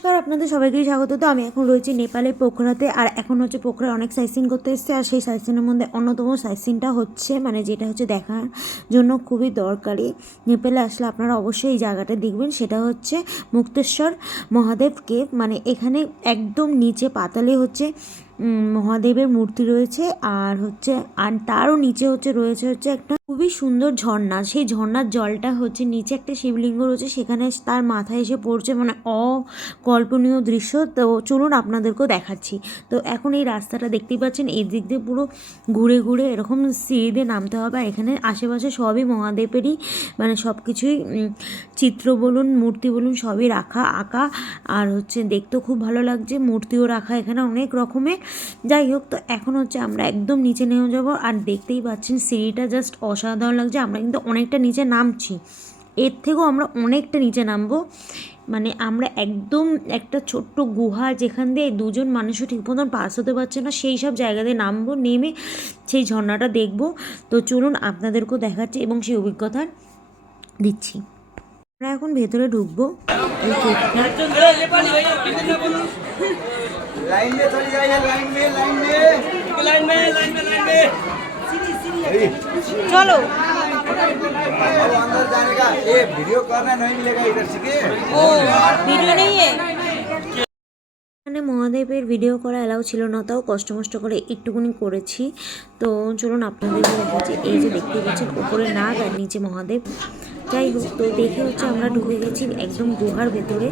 নমস্কার, আপনাদের সবাইকেই স্বাগত। তো আমি এখন রয়েছি নেপালের পোখরাতে। আর এখন হচ্ছে পোখরায় অনেক সাইট সিন করতে এসেছে। আর সেই সাইট সিনের মধ্যে অন্যতম সাইট সিনটা হচ্ছে যেটা হচ্ছে দেখার জন্য খুবই দরকারি। নেপালে আসলে আপনারা অবশ্যই এই জায়গাটা দেখবেন, সেটা হচ্ছে মুক্তেশ্বর মহাদেব কেভ। এখানে একদম নিচে পাতালে হচ্ছে মহাদেবের মূর্তি রয়েছে। আর তারও নিচে রয়েছে একটা খুবই সুন্দর ঝর্ণা। সেই ঝর্ণার জলটা হচ্ছে নিচে একটা শিবলিঙ্গ রয়েছে, সেখানে তার মাথায় এসে পড়ছে। অকল্পনীয় দৃশ্য। তো চলুন আপনাদেরকেও দেখাচ্ছি। তো এখন এই রাস্তাটা দেখতেই পাচ্ছেন, এই দিক দিয়ে পুরো ঘুরে ঘুরে এরকম সিঁড়ি দিয়ে নামতে হবে। আর এখানে আশেপাশে সবই মহাদেবেরই সব কিছুই চিত্র বলুন, মূর্তি বলুন, সবই রাখা আঁকা। আর দেখতেও খুব ভালো লাগছে, মূর্তিও রাখা এখানে অনেক রকমের। যাই হোক, তো এখন আমরা একদম নিচে নেমে যাব। আর দেখতেই পাচ্ছেন সিঁড়িটা জাস্ট অসাধারণ লাগছে। আমরা কিন্তু অনেকটা নিচে নামছি, এর থেকেও আমরা অনেকটা নিচে নামবো। আমরা একদম একটা ছোট্ট গুহা, যেখান দিয়ে দুজন মানুষও ঠিক মতন পাস হতে পারছে না, সেই সব জায়গাতে নামবো, নেমে সেই ঝর্ণাটা দেখব। তো চলুন আপনাদেরকেও দেখাচ্ছি এবং সেই অভিজ্ঞতা দিচ্ছি। আমরা এখন ভেতরে ঢুকবো। চলো, अंदर जाने का ये वीडियो करना नहीं मिलेगा इधर से के ও ভিডিও নেই। এখানে মহাদেবের ভিডিও করা অ্যালাউ ছিল না, তাও কষ্ট করে একটুকুনি করেছি। তো চলুন আপনাদের দেখাচ্ছি। এই যে দেখতে পাচ্ছেন উপরে নাগ আর নিচে মহাদেব। যাই হোক, তো দেখে আমরা ঢুকে গেছি একদম গুহার ভেতরে।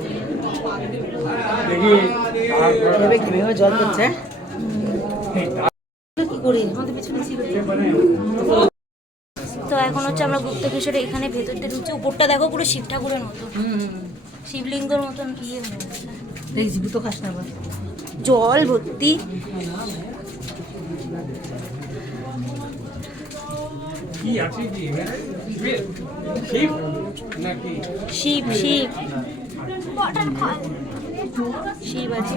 জল করছে কি করে তো এখন আমরা গুপ্তকেশ্বরে এখানে ভেতর দিয়ে ঢুকছি। উপরটা দেখো পুরো শিব ঠাকুরের মতো, শিবলিঙ্গের মতন ইয়ে হয়ে গেছে। দেখছি তো খাস না জল ভর্তি। শিব শিব শিব আছে।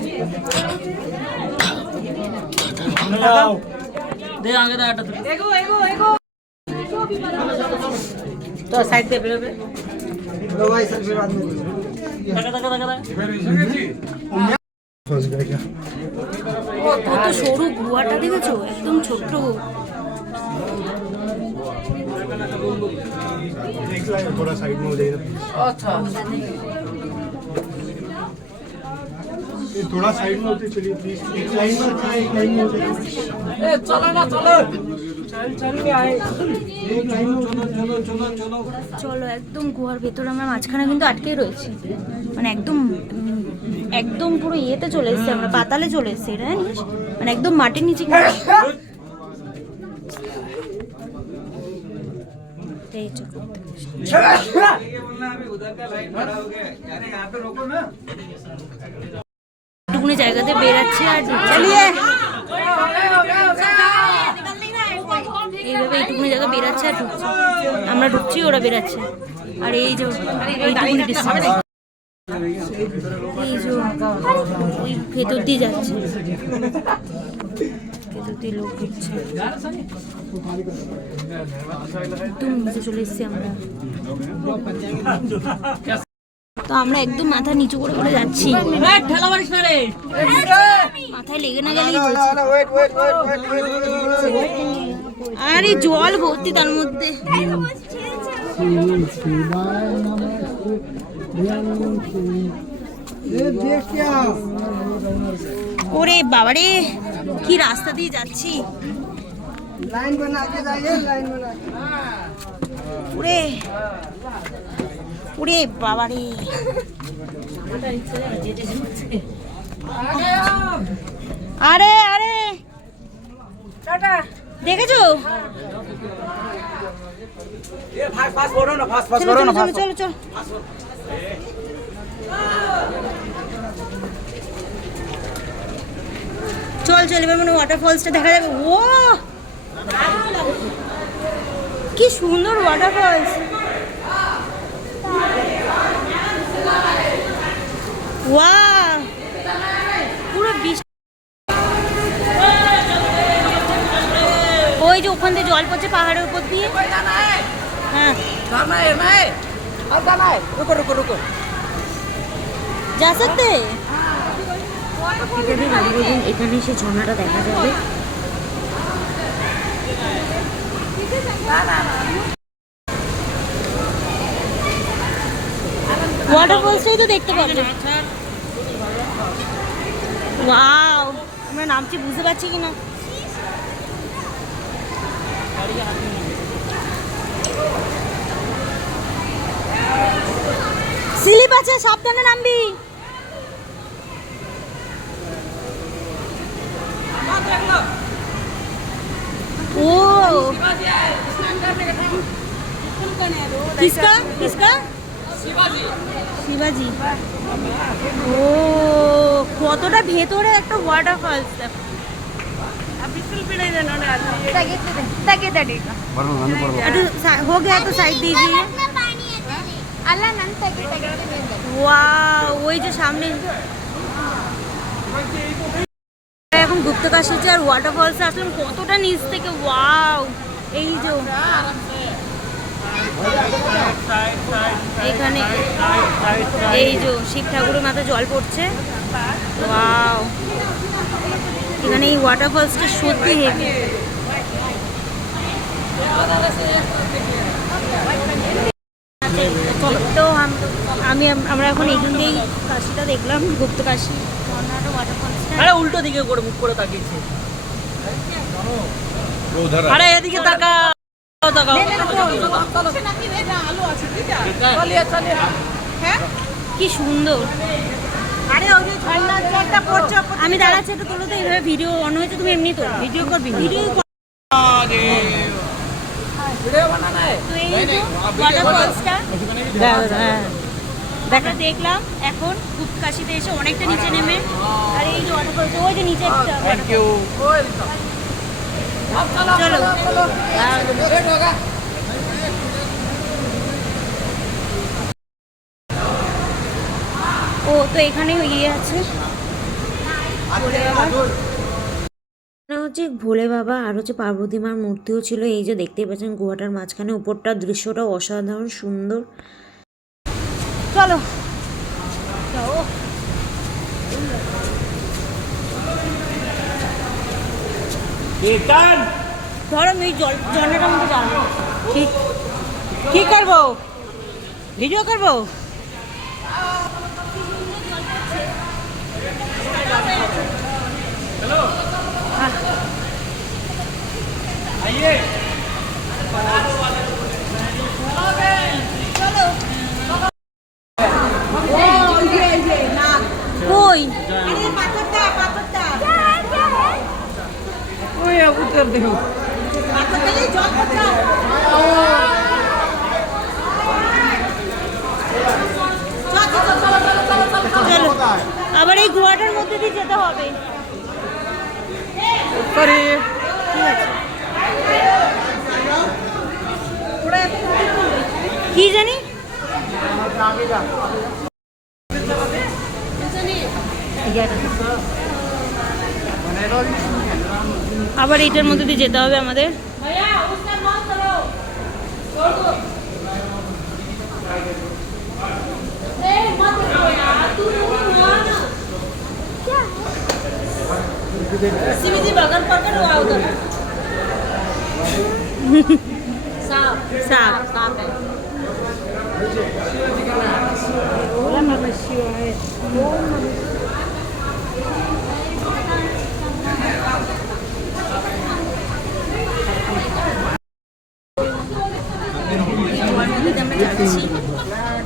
तो साइड पे बेरोबे लो भाई सेल्फी बाद में কত সরু গুহাটা দেখেছো, একদম ছোট্ট। थोड़ा साइड में हो जाइए। अच्छा थोड़ा साइड में होते चलिए प्लीज। एक लाइन में अच्छा, एक लाइन में हो जाइए। ए चलो ना चलो चल के आए एक लाइन में चलो चलो चलो चलो চলো, একদম গুহার ভেতরে আমরা মাঝখানে কিন্তু আটকে রয়েছি। একদম একদম পুরো ইয়েতে চলে এসেছি, আমরা পাতালে চলে এসেছি। এটা জানিস, একদম মাটির নিচে টুকুনি জায়গাতে বেরাচ্ছে আর এইভাবে এইটুকুনি জায়গা বেরাচ্ছে আর ঢুকছে। আমরা ঢুকছি, ওরা বেরাচ্ছে। আর এই যে এইটুকুনি ডিস্টেন্স, এই যে ওই ভেতর দিয়ে যাচ্ছে, ভেতর দিয়ে লোক ঢুকছে। একদম নিচে চলে এসছি আমরা। তো আমরা একদম মাথা নিচু করে করে যাচ্ছি। মাথায় লেগে না গেলেই আরে জল ভর্তি তার মধ্যে। ওরে বাবারে, কি রাস্তা দিয়ে যাচ্ছি। लाइन बना के जाइए लाइन बना ওরে ওরে বাবারে, আরে আরে টাটা, দেখেছো? ये फास्ट फास्ट बोलो ना फास्ट फास्ट চলো करो ना চলো फास्ट চলো চলো। চল চল, এবার ওয়াটারফলসটা দেখা যাবে। ও কি সুন্দর ওয়াটারফলস! ওয়াও, পুরো ওই যে ওখান দিয়ে জল পড়ছে পাহাড়ের উপর দিয়ে। হ্যাঁ जाना है अब जाना है रुको रुको रुको যা सकते এখানে গাড়ি বলুন, এখানে এসে ঝর্ণাটা দেখা যাবে। ওয়াটারফলসটাই তো দেখতে পাবো। ওয়াও, আমরা নামছি, বুঝতে পারছি কিনা। স্লিপ আছে, সাবধানে নামবি। ओ किसका किसका শিবাজি। ও কতটা ভেতরে একটা ওয়াটারফলস। हो गया तो साइड दीजिए। वाओ, ওই যে সামনে এখন গুপ্তকাশীতে আর ওয়াটারফলসে আসলাম, কতটা নিচ থেকে। ওয়াও, এই যে এখানে এই যে শিব ঠাকুরের মাথায় জল পড়ছে। ওয়াও, এখানে এই ওয়াটারফলসটা সত্যি হেভি। তো আমরা এখন এখান দিয়েই কাশিটা দেখলাম, গুপ্তকাশী ওয়াটারফলসটা। আরে উল্টো দিকে করে মুখ করে তাকিয়েছে। আরে এদিকে তাকা তাকাও। কি সুন্দর। আরে ওই যে ঝর্ণার জলটা পড়ছে। আমি দাঁড়াচ্ছি, একটু তোলো তো। এইভাবে ভিডিও অন হয়েছে, তুমি এমনি তো ভিডিও করবি। ভিডিও বানানা है তো এই যে ওয়াটারফলসটা দেখা দেখলাম। এখন গুপ্তকাশীতে এসে অনেকটা নিচে নেমে, আর এই যে ওয়াটারফলস, ওই যে নিচে একটা थैंक यू। চলো। लेट होगा। ও তো এখানে ইয়ে আছে ভোলে বাবা। হচ্ছে ভোলে বাবা আর হচ্ছে পার্বতী মার মূর্তিও ছিল। এই যে দেখতেই পাচ্ছেন গুহাটার মাঝখানে, উপরটার দৃশ্যটা অসাধারণ সুন্দর। চলো ধরো, আমি ঝর্ণাটার মধ্যে যাবো। কি করবো, ভিডিও করবো। आइए। কই ওই উত্তর দেখো। চলো, আবার এই গুহাটার মধ্যে দিয়ে যেতে হবে। করে কি জানি, আবার এইটার মধ্যে দিয়ে যেতে হবে আমাদের। साफ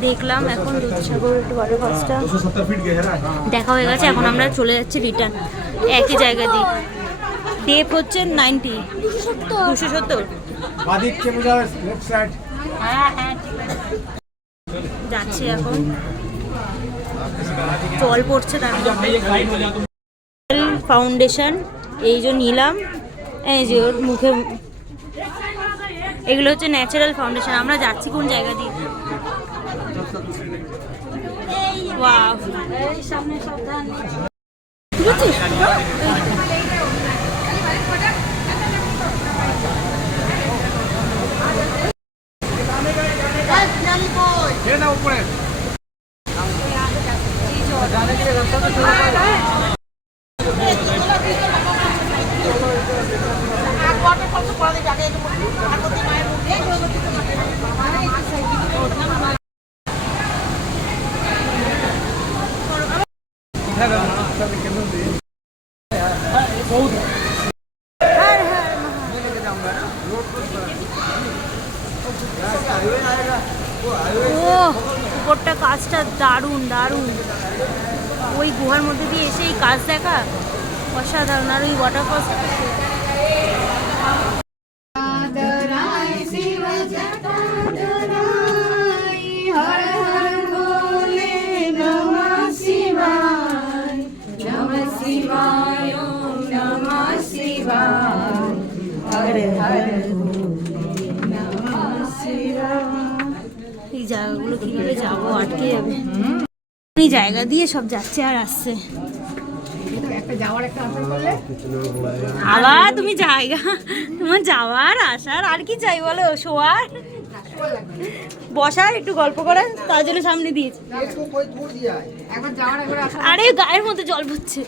দেখলাম। এখন দুধসাগর ওয়াটারফলসটা দেখা হয়ে গেছে। এখন আমরা চলে যাচ্ছি রিটার্ন একই জায়গা দিয়ে। ডেপ হচ্ছে 90 270। যাচ্ছি এখন, জল পড়ছে তার ফাউন্ডেশন এই যে নিলাম। এই যে ওর মুখে, এগুলো হচ্ছে ন্যাচারাল ফাউন্ডেশন। আমরা যাচ্ছি কোন জায়গা দিয়ে? ওয়াও, সামনে সাবধান। ঠিক আছে, ও উপরটা কাজটা দারুণ দারুণ, ওই গুহার মধ্যে দিয়ে এসে এই কাজ দেখা অসাধারণ। আর ওই ওয়াটারফলস এই জায়গাগুলো কিভাবে যাবো, আটকে যাবে। এই জায়গা দিয়ে সব যাচ্ছে আর আসছে। আবার তুমি জায়গা, তোমার যাওয়ার আসার আর কি চাই বলো, শোয়ার বসার একটু গল্প করার, তার জন্য সামনে দিয়েছে। আরে গায়ের মধ্যে জল পড়ছে।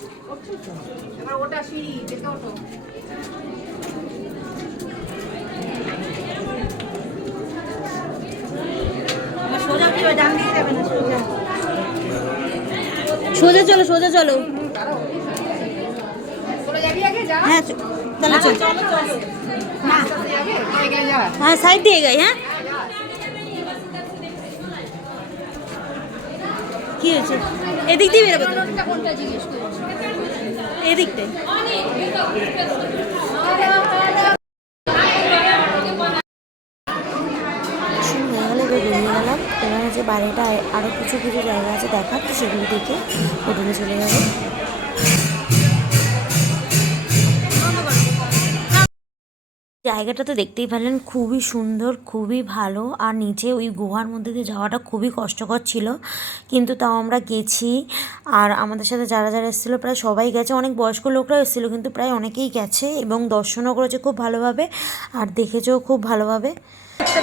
সোজা চলো, সোজা চলো। হ্যাঁ তাহলে চল। হ্যাঁ সাইড দিয়ে গাই। হ্যাঁ কি হয়েছে, এদিক দিয়ে বেরোবে তো, এদিকটাই। বেরিয়ে গেলাম, এবার হচ্ছে বাইরেটা আরও কিছু কিছু জায়গা আছে দেখার, তো সেগুলো দেখে হোটেলে চলে যাবো। জায়গাটা তো দেখতেই পেলেন, খুবই সুন্দর, খুবই ভালো। আর নিচে ওই গুহার মধ্যে দিয়ে যাওয়াটা খুবই কষ্টকর ছিল, কিন্তু তাও আমরা গেছি। আর আমাদের সাথে যারা যারা এসেছিলো প্রায় সবাই গেছে, অনেক বয়স্ক লোকরাও এসেছিলো, কিন্তু প্রায় অনেকেই গেছে এবং দর্শনও করেছে খুব ভালোভাবে আর দেখেছেও খুব ভালোভাবে।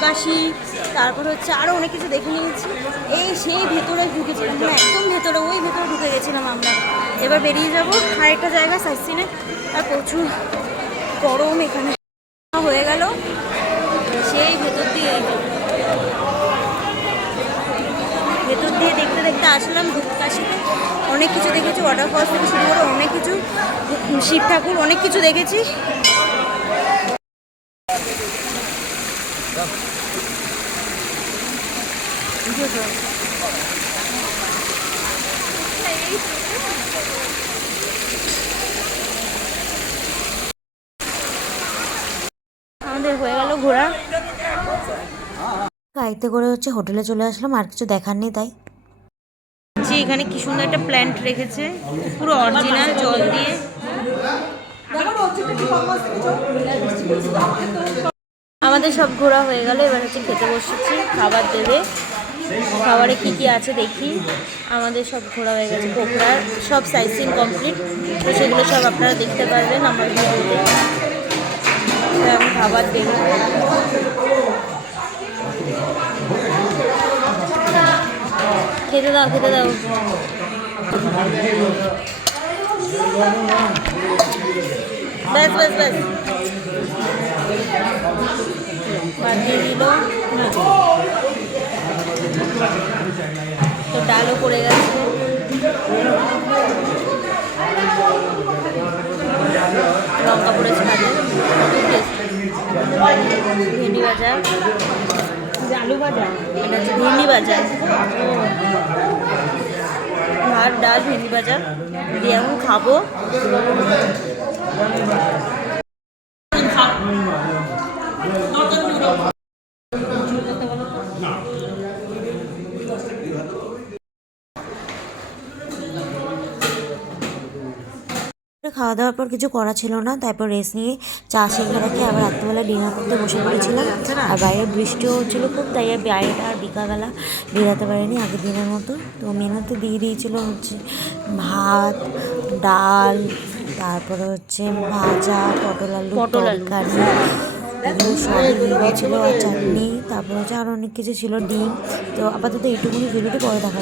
কাশি, তারপর হচ্ছে আরও অনেক কিছু দেখে নিয়েছি। এই সেই ভেতরে ঢুকেছিলাম, আমরা একদম ভেতরে, ওই ভেতরে ঢুকে গেছিলাম আমরা। এবার বেরিয়ে যাবো আরেকটা জায়গা সাইট সিনে। আর প্রচুর গরম এখানে হয়ে গেল, সেই ভেতর দিয়ে দেখতে দেখতে আসলাম ধূপকাশিতে। অনেক কিছু দেখেছি, ওয়াটারফলস থেকে শুরু করে অনেক কিছু, শিব ঠাকুর, অনেক কিছু দেখেছি। আমাদের হয়ে গেল ঘোরা, গাড়িতে করে হচ্ছে হোটেলে চলে আসলাম, আর কিছু দেখার নেই তাই। এখানে কি সুন্দর একটা প্ল্যান্ট রেখেছে, পুরো অরিজিনাল জল দিয়ে। আমাদের সব ঘোরা হয়ে গেল, এবার হচ্ছে খেতে বসেছি, খাবার দেবে। খাবারে কি কি আছে দেখি। আমাদের সব ঘোরা হয়ে গেছে, পোখরার সব সাইট সিন কমপ্লিট, তো সেগুলো সব আপনারা দেখতে পারবেন আমার ভিডিওতে। এখন খাবার দেবে, খেতে দাও, খেতে দাও। ব্যাস ব্যাস ব্যাস, পাঠিয়ে দিল। তো ডালও পড়ে গেছে, লঙ্কা পড়েছে, ভেন্ডি ভাজা, আলু ভাজা, এটা হচ্ছে ভেন্ডি ভাজা, ভাত ডাল ভেন্ডি ভাজা দিয়ে এখন খাবো। খাওয়া দাওয়ার পর কিছু করা ছিল না, তারপর রেস্ট নিয়ে চা সিঙ্গারা খেয়ে আবার রাত্রিবেলা ডিনার করতে বসে পড়েছিলাম। আর বাইরে বৃষ্টিও হচ্ছিলো খুব, তাই আর বাইরেটা আর বিকালবেলা বেরাতে পারিনি আগের দিনের মতো। তো মেনুতে দিয়ে দিয়েছিলো হচ্ছে ভাত, ডাল, তারপরে হচ্ছে ভাজা, পটল আলু তরকারি, এগুলো সবই দিয়ে দিয়েছিলো, আর চাটনি, তারপরে হচ্ছে আরও অনেক কিছু ছিল, ডিম। তো আপাতত এইটুকুনি ভিডিওটি পরে দেখা।